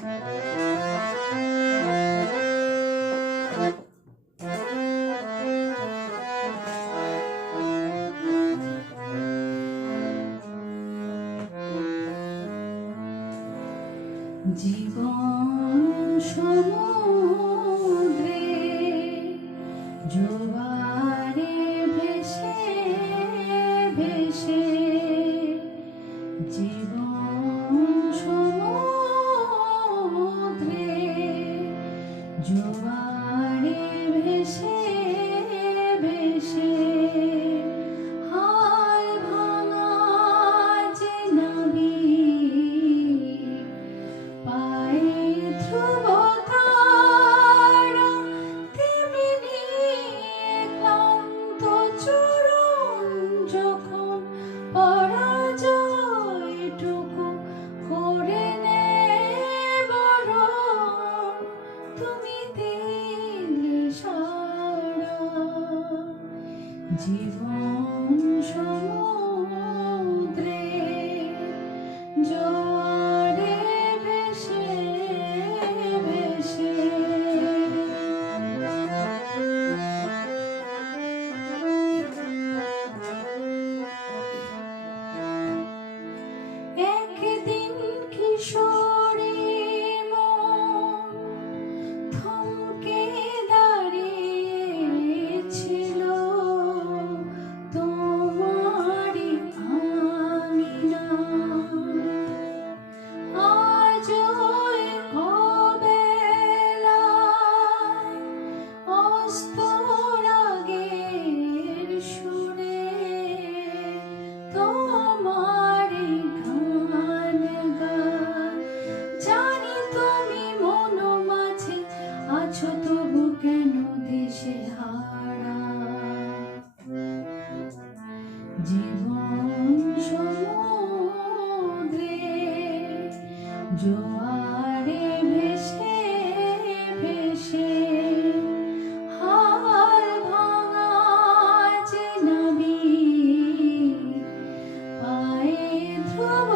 জীবন সমুদ্রে জোয়ারে ভেসে ভেসে, জীবন সমুদ্রে জোয়ারে ভেসে ভেসে, হাল ভাঙা যে নাবিক পায়ে ধ্রুব তারা, তেমনি ক্লান্ত চরণ যখন পরাজয়টুকু করে নেয় বরণ, তুমি দিলে সাড়া। জীবন সমুদ্রে জোয়ারে ভেসে ভেসে। একদিন কিশোরী মন থমকে দাঁড়িয়েছিল তোমারই আঙিনায়। আজ ওই অবেলায় অস্তরাগের সুরে তোমারই গান গায়। জানি তুমি মন মাঝে আছো, তবু কেন দিশে হারা। জীবন সমুদ্রে জোয়ারে ভেসে ভেসে, হাল ভাঙা যে নাবিক পায়ে ধ্রুব